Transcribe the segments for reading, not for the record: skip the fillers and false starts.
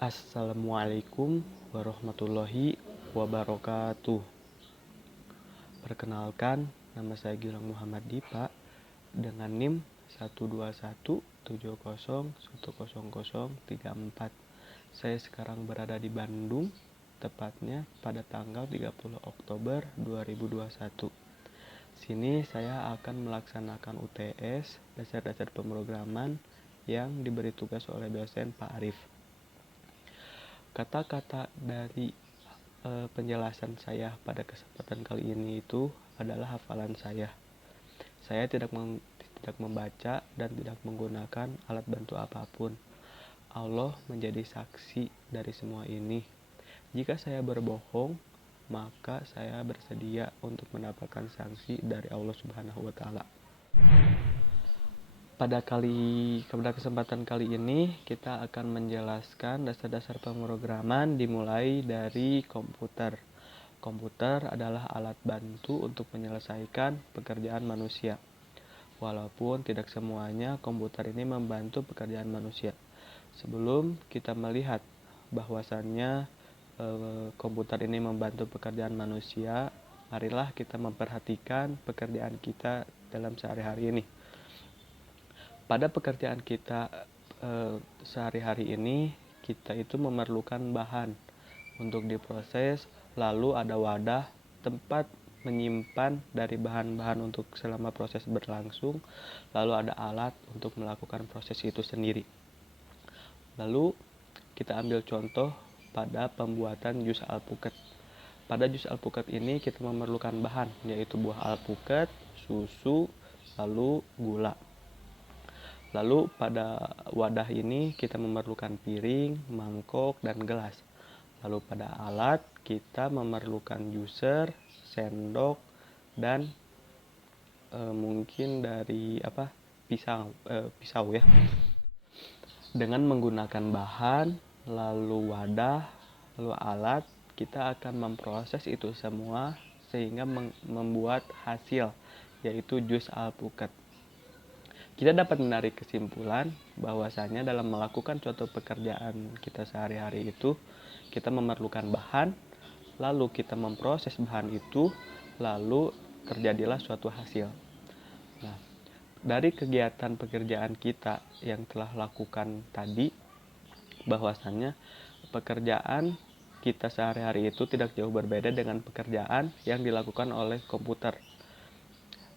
Assalamualaikum warahmatullahi wabarakatuh. Perkenalkan, nama saya Gilang Muhammad Dipa dengan NIM 12170100034. Saya sekarang berada di Bandung, tepatnya pada tanggal 30 Oktober 2021. Sini saya akan melaksanakan UTS dasar-dasar pemrograman yang diberi tugas oleh dosen Pak Arif. Kata-kata dari penjelasan saya pada kesempatan kali ini itu adalah hafalan saya. Saya tidak membaca dan tidak menggunakan alat bantu apapun. Allah menjadi saksi dari semua ini. Jika saya berbohong, maka saya bersedia untuk mendapatkan sanksi dari Allah Subhanahu wa taala. Pada kesempatan kali ini kita akan menjelaskan dasar-dasar pemrograman dimulai dari komputer. Komputer adalah alat bantu untuk menyelesaikan pekerjaan manusia. Walaupun tidak semuanya komputer ini membantu pekerjaan manusia. Sebelum kita melihat bahwasannya komputer ini membantu pekerjaan manusia, marilah kita memperhatikan pekerjaan kita dalam sehari-hari ini. Pada pekerjaan kita sehari-hari ini, kita itu memerlukan bahan untuk diproses, lalu ada wadah, tempat menyimpan dari bahan-bahan untuk selama proses berlangsung, lalu ada alat untuk melakukan proses itu sendiri. Lalu kita ambil contoh pada pembuatan jus alpukat. Pada jus alpukat ini kita memerlukan bahan, yaitu buah alpukat, susu, lalu gula. Lalu pada wadah ini kita memerlukan piring, mangkok, dan gelas. Lalu pada alat kita memerlukan juicer, sendok, dan mungkin dari pisau ya. Dengan menggunakan bahan, lalu wadah, lalu alat, kita akan memproses itu semua sehingga membuat hasil, yaitu jus alpukat. Kita dapat menarik kesimpulan bahwasanya dalam melakukan suatu pekerjaan kita sehari-hari itu, kita memerlukan bahan, lalu kita memproses bahan itu, lalu terjadilah suatu hasil. Nah, dari kegiatan pekerjaan kita yang telah lakukan tadi, bahwasannya pekerjaan kita sehari-hari itu tidak jauh berbeda dengan pekerjaan yang dilakukan oleh komputer.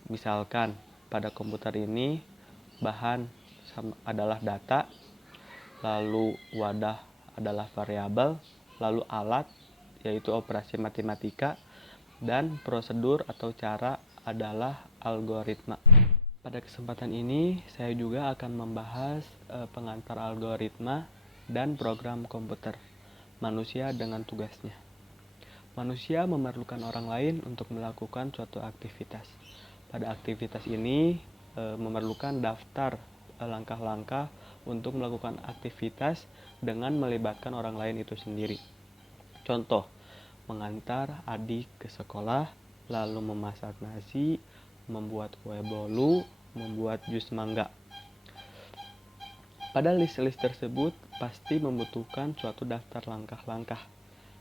Misalkan pada komputer ini bahan adalah data, lalu wadah adalah variabel, lalu alat yaitu operasi matematika, dan prosedur atau cara adalah algoritma. Pada kesempatan ini saya juga akan membahas pengantar algoritma dan program komputer, manusia dengan tugasnya. Manusia memerlukan orang lain untuk melakukan suatu aktivitas. Pada aktivitas ini memerlukan daftar langkah-langkah untuk melakukan aktivitas dengan melibatkan orang lain itu sendiri. Contoh, mengantar adik ke sekolah, lalu memasak nasi, membuat kue bolu, membuat jus mangga. Pada list-list tersebut pasti membutuhkan suatu daftar langkah-langkah.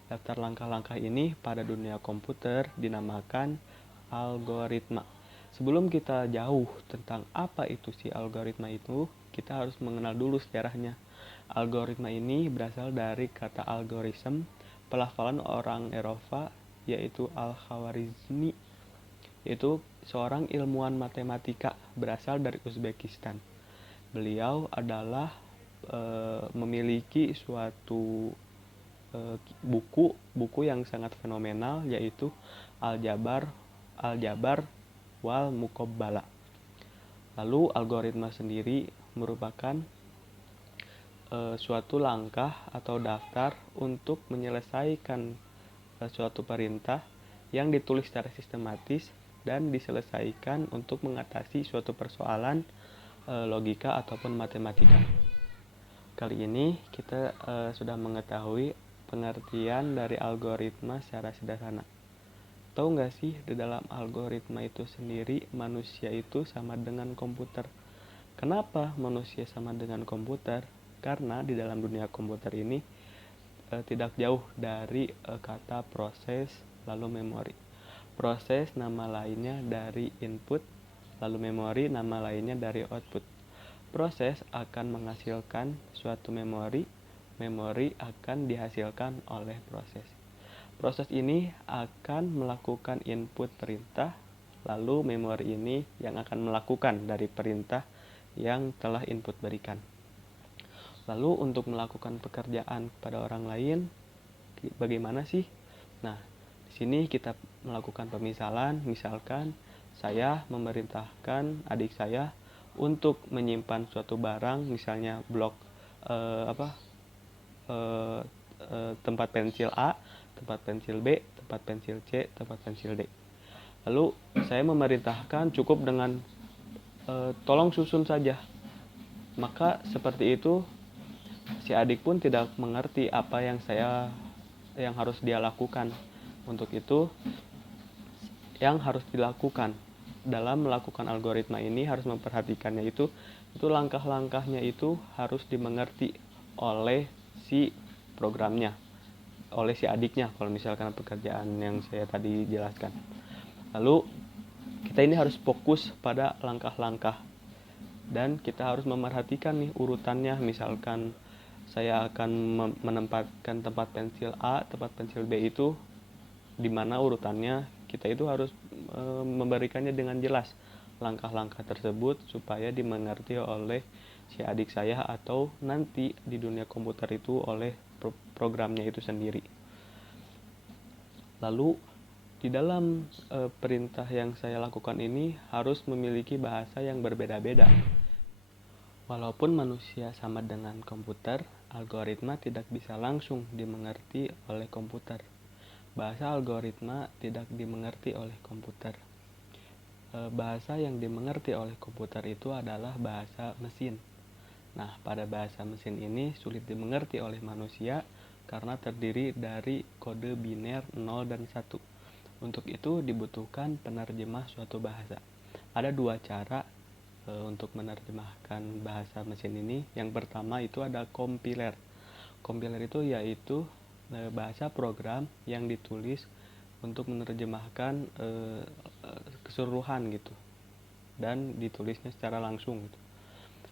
Daftar langkah-langkah ini pada dunia komputer dinamakan algoritma. Sebelum kita jauh tentang apa itu si algoritma itu, kita harus mengenal dulu sejarahnya. Algoritma ini berasal dari kata algoritm, pelafalan orang Eropa, yaitu Al-Khwarizmi, yaitu seorang ilmuwan matematika berasal dari Uzbekistan. Beliau adalah memiliki suatu buku yang sangat fenomenal, yaitu Aljabar wal Muqabbala. Lalu algoritma sendiri merupakan suatu langkah atau daftar untuk menyelesaikan suatu perintah yang ditulis secara sistematis dan diselesaikan untuk mengatasi suatu persoalan logika ataupun matematika. Kali ini kita sudah mengetahui pengertian dari algoritma secara sederhana. Tahu nggak sih, di dalam algoritma itu sendiri manusia itu sama dengan komputer. Kenapa manusia sama dengan komputer? Karena di dalam dunia komputer ini tidak jauh dari kata proses lalu memori. Proses nama lainnya dari input, lalu memori nama lainnya dari output. Proses akan menghasilkan suatu memori, memori akan dihasilkan oleh proses. Proses ini akan melakukan input perintah, lalu memori ini yang akan melakukan dari perintah yang telah input berikan. Lalu untuk melakukan pekerjaan kepada orang lain, bagaimana sih? Nah, di sini kita melakukan pemisalan, misalkan saya memerintahkan adik saya untuk menyimpan suatu barang, misalnya blok tempat pensil A, tempat pensil B, tempat pensil C, tempat pensil D. Lalu saya memerintahkan cukup dengan tolong susun saja. Maka seperti itu si adik pun tidak mengerti apa yang harus dia lakukan. Untuk itu yang harus dilakukan dalam melakukan algoritma ini harus memperhatikannya itu langkah-langkahnya itu harus dimengerti oleh si programnya, oleh si adiknya kalau misalkan pekerjaan yang saya tadi jelaskan. Lalu kita ini harus fokus pada langkah-langkah dan kita harus memerhatikan nih urutannya. Misalkan saya akan menempatkan tempat pensil A, tempat pensil B itu di mana urutannya, kita itu harus memberikannya dengan jelas langkah-langkah tersebut supaya dimengerti oleh si adik saya atau nanti di dunia komputer itu oleh programnya itu sendiri. Lalu di dalam perintah yang saya lakukan ini harus memiliki bahasa yang berbeda-beda. Walaupun manusia sama dengan komputer, algoritma tidak bisa langsung dimengerti oleh komputer. Bahasa algoritma tidak dimengerti oleh komputer. Bahasa yang dimengerti oleh komputer itu adalah bahasa mesin. Nah, pada bahasa mesin ini sulit dimengerti oleh manusia karena terdiri dari kode biner 0 dan 1. Untuk itu dibutuhkan penerjemah suatu bahasa. Ada dua cara untuk menerjemahkan bahasa mesin ini. Yang pertama itu ada compiler. Compiler itu yaitu bahasa program yang ditulis untuk menerjemahkan keseluruhan gitu dan ditulisnya secara langsung gitu.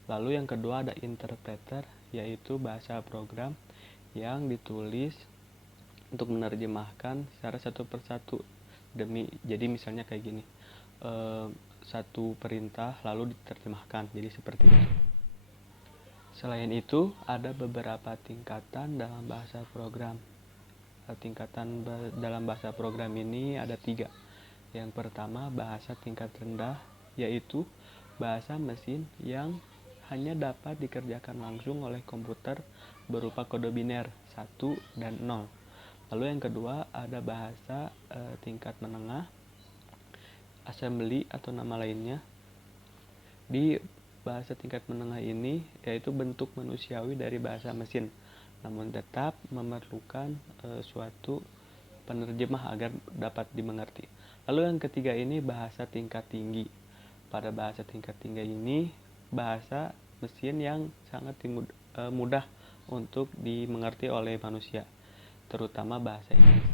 Lalu yang kedua ada interpreter, yaitu bahasa program yang ditulis untuk menerjemahkan secara satu persatu jadi misalnya kayak gini, satu perintah lalu diterjemahkan, jadi seperti itu. Selain itu ada beberapa tingkatan dalam bahasa program. Tingkatan dalam bahasa program ini ada 3. Yang pertama bahasa tingkat rendah, yaitu bahasa mesin yang hanya dapat dikerjakan langsung oleh komputer berupa kode biner 1 dan 0. Lalu yang kedua ada bahasa tingkat menengah, assembly atau nama lainnya. Di bahasa tingkat menengah ini yaitu bentuk manusiawi dari bahasa mesin, namun tetap memerlukan suatu penerjemah agar dapat dimengerti. Lalu yang ketiga ini bahasa tingkat tinggi. Pada bahasa tingkat tinggi ini bahasa mesin yang sangat mudah untuk dimengerti oleh manusia, terutama bahasa Inggris.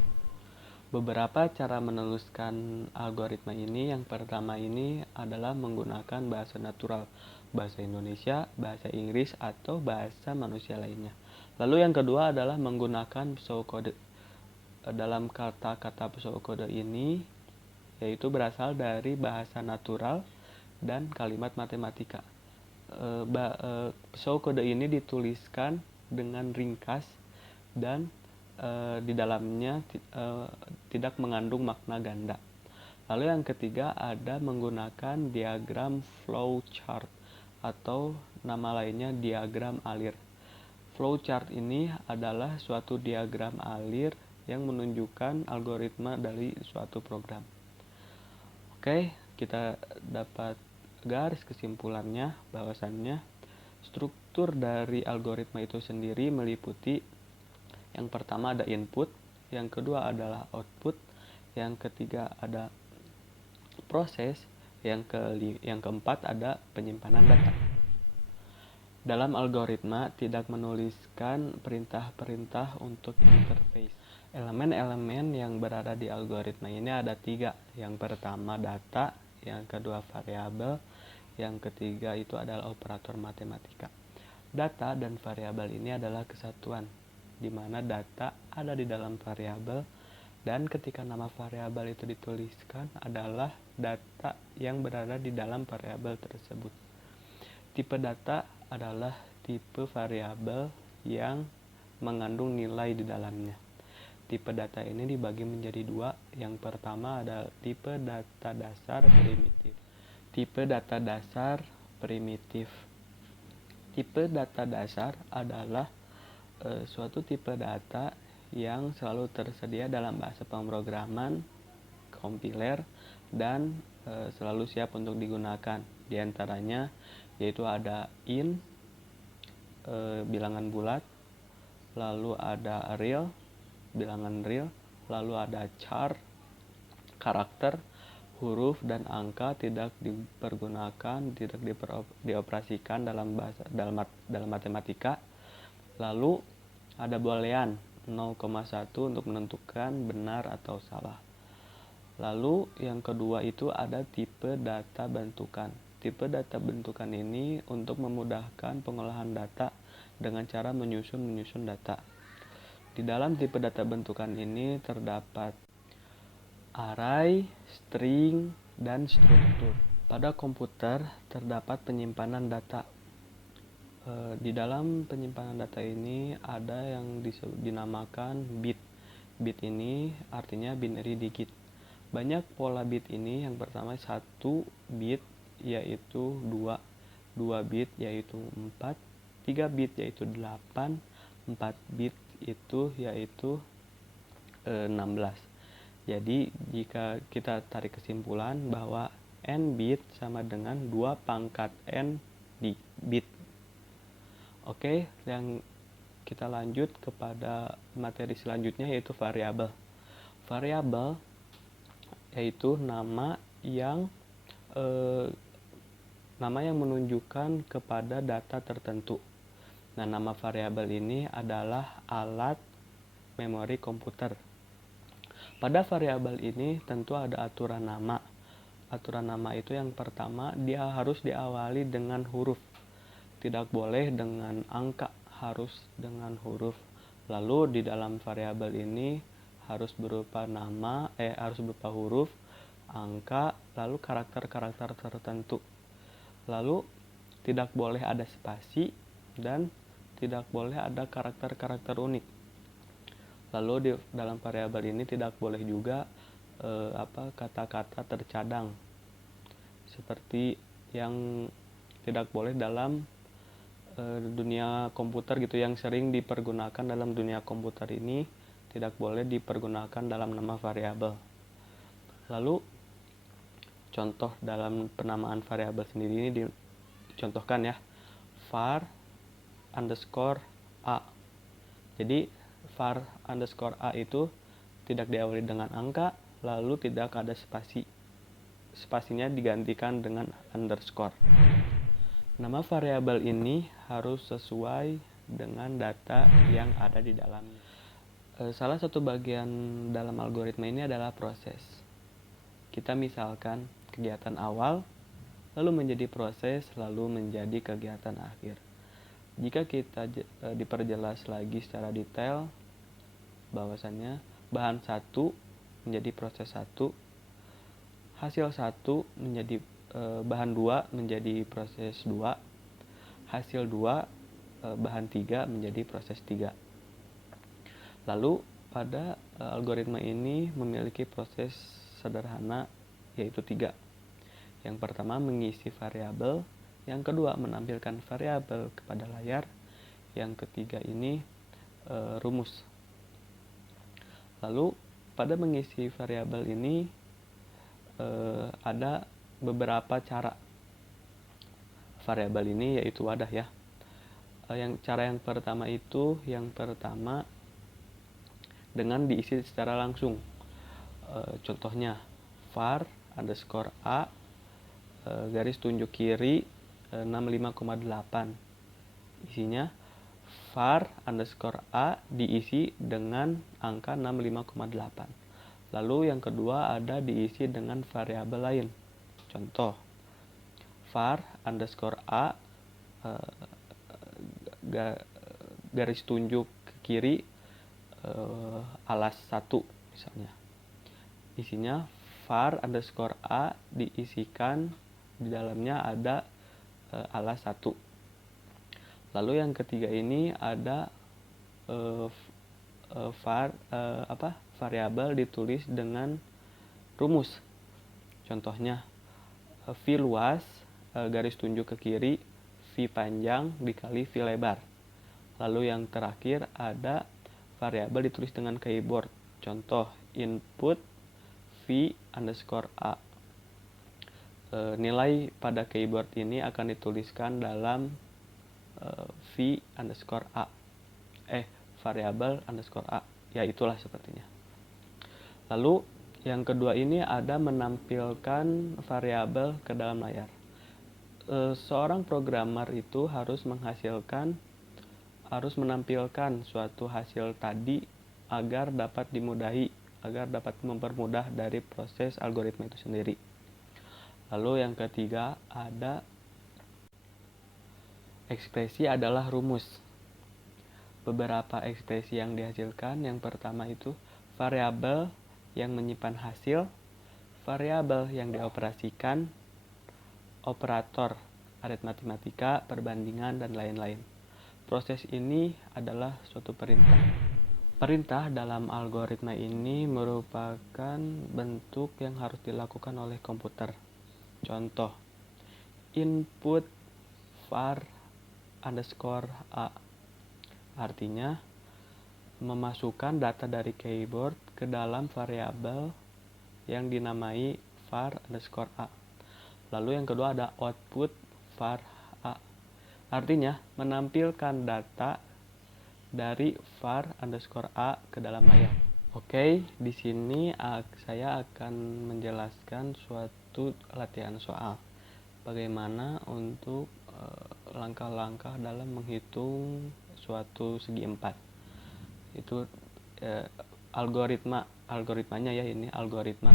Beberapa cara menuliskan algoritma ini, yang pertama ini adalah menggunakan bahasa natural, bahasa Indonesia, bahasa Inggris, atau bahasa manusia lainnya. Lalu yang kedua adalah menggunakan pseudocode. Dalam kata-kata pseudocode ini yaitu berasal dari bahasa natural dan kalimat matematika. Pseudocode ini dituliskan dengan ringkas dan di dalamnya tidak mengandung makna ganda. Lalu yang ketiga ada menggunakan diagram flowchart atau nama lainnya diagram alir. Flowchart ini adalah suatu diagram alir yang menunjukkan algoritma dari suatu program. Oke, kita dapat garis kesimpulannya bahwasannya struktur dari algoritma itu sendiri meliputi yang pertama ada input, yang kedua adalah output, yang ketiga ada proses, yang keempat ada penyimpanan data. Dalam algoritma tidak menuliskan perintah-perintah untuk interface. Elemen-elemen yang berada di algoritma ini ada 3. Yang pertama data, yang kedua variabel, yang ketiga itu adalah operator matematika. Data dan variabel ini adalah kesatuan, di mana data ada di dalam variabel, dan ketika nama variabel itu dituliskan adalah data yang berada di dalam variabel tersebut. Tipe data adalah tipe variabel yang mengandung nilai di dalamnya. Tipe data ini dibagi menjadi 2. Yang pertama adalah tipe data dasar primitif. Tipe data dasar primitif. Tipe data dasar adalah suatu tipe data yang selalu tersedia dalam bahasa pemrograman, kompiler, dan selalu siap untuk digunakan. Di antaranya yaitu ada int, bilangan bulat, lalu ada real, bilangan real, lalu ada char, karakter, huruf dan angka tidak dipergunakan, tidak dioperasikan dalam matematika. Lalu ada boolean 0,1 untuk menentukan benar atau salah. Lalu yang kedua itu ada tipe data bentukan. Tipe data bentukan ini untuk memudahkan pengolahan data dengan cara menyusun data. Di dalam tipe data bentukan ini terdapat array, string, dan struktur. Pada komputer terdapat penyimpanan data. Di dalam penyimpanan data ini ada yang dinamakan bit. Bit ini artinya binary digit. Banyak pola bit ini. Yang pertama 1 bit yaitu 2 bit yaitu 4, 3 bit yaitu 8, 4 bit itu yaitu 16. Jadi jika kita tarik kesimpulan bahwa n bit sama dengan 2 pangkat n bit. Oke, yang kita lanjut kepada materi selanjutnya yaitu variabel. Variabel yaitu nama yang menunjukkan kepada data tertentu. Nah, nama variabel ini adalah alat memori komputer. Pada variabel ini tentu ada aturan nama. Aturan nama itu yang pertama, dia harus diawali dengan huruf. Tidak boleh dengan angka, harus dengan huruf. Lalu di dalam variabel ini harus berupa harus berupa huruf, angka, lalu karakter-karakter tertentu. Lalu tidak boleh ada spasi dan tidak boleh ada karakter-karakter unik. Lalu di dalam variabel ini tidak boleh juga kata-kata tercadang, seperti yang tidak boleh dalam dunia komputer gitu, yang sering dipergunakan dalam dunia komputer ini tidak boleh dipergunakan dalam nama variabel. Lalu contoh dalam penamaan variabel sendiri ini dicontohkan ya, var underscore a. Jadi var underscore a itu tidak diawali dengan angka, lalu tidak ada spasi. Spasinya digantikan dengan underscore. Nama variabel ini harus sesuai dengan data yang ada di dalamnya. Salah satu bagian dalam algoritma ini adalah proses. Kita misalkan kegiatan awal, lalu menjadi proses, lalu menjadi kegiatan akhir. Jika kita diperjelas lagi secara detail, bahwasannya bahan 1 menjadi proses 1, hasil 1 menjadi bahan 2 menjadi proses 2, hasil 2 bahan 3 menjadi proses 3. Lalu pada algoritma ini memiliki proses sederhana yaitu 3. Yang pertama mengisi variabel, yang kedua menampilkan variabel kepada layar, yang ketiga ini rumus. Lalu pada mengisi variabel ini ada beberapa cara. Variabel ini yaitu wadah ya. Cara yang pertama dengan diisi secara langsung. Contohnya var underscore a garis tunjuk kiri 65,8. Isinya var underscore A diisi dengan angka 65,8. Lalu yang kedua ada diisi dengan variabel lain. Contoh, var underscore A garis tunjuk ke kiri alas 1 misalnya. Isinya var underscore A diisikan di dalamnya ada alas 1. Lalu yang ketiga ini ada variabel ditulis dengan rumus. Contohnya V luas garis tunjuk ke kiri V panjang dikali V lebar. Lalu yang terakhir ada variabel ditulis dengan keyboard. Contoh input V underscore A. Nilai pada keyboard ini akan dituliskan dalam V underscore A. Variabel underscore A. Ya itulah sepertinya. Lalu yang kedua ini ada menampilkan variabel ke dalam layar. Seorang programmer itu harus menampilkan suatu hasil tadi agar dapat mempermudah dari proses algoritma itu sendiri. Lalu yang ketiga ada ekspresi adalah rumus. Beberapa ekspresi yang dihasilkan, yang pertama itu variabel yang menyimpan hasil, variabel yang dioperasikan, operator aritmatika, perbandingan, dan lain-lain. Proses ini adalah suatu perintah. Perintah dalam algoritma ini merupakan bentuk yang harus dilakukan oleh komputer. Contoh, input var underscore A. Artinya, memasukkan data dari keyboard ke dalam variabel yang dinamai var underscore A. Lalu yang kedua ada output var A. Artinya, menampilkan data dari var underscore A ke dalam layar. Oke, di sini saya akan menjelaskan suatu latihan soal. Bagaimana untuk langkah-langkah dalam menghitung suatu segi 4. Itu algoritmanya ya, ini algoritma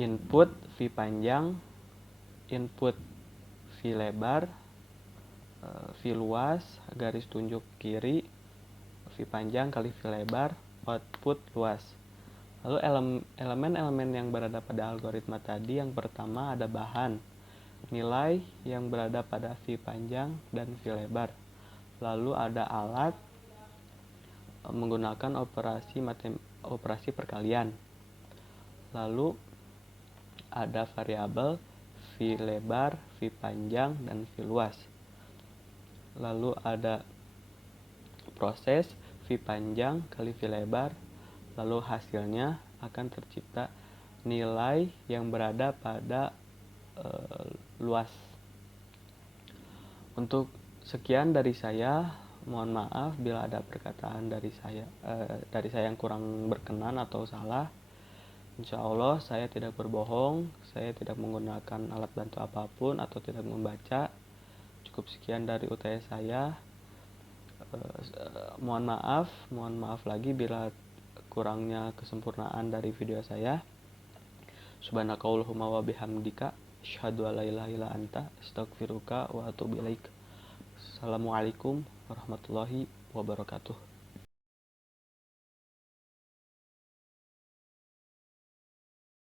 input V panjang, input V lebar, V luas garis tunjuk kiri V panjang kali V lebar, output luas. Lalu elemen-elemen yang berada pada algoritma tadi, yang pertama ada bahan, nilai yang berada pada V panjang dan V lebar. Lalu ada alat menggunakan operasi perkalian. Lalu ada variabel V lebar, V panjang, dan V luas. Lalu ada proses V panjang kali V lebar. Lalu hasilnya akan tercipta nilai yang berada pada luas. Untuk sekian dari saya. Mohon maaf bila ada perkataan dari saya yang kurang berkenan atau salah. Insya Allah saya tidak berbohong, saya tidak menggunakan alat bantu apapun atau tidak membaca. Cukup sekian dari UTS saya. Mohon maaf lagi bila kurangnya kesempurnaan dari video saya. Subhanakallahumma wa bihamdika asyhadu an la ilaha illa anta astaghfiruka wa atubu ilaik. Assalamualaikum warahmatullahi wabarakatuh.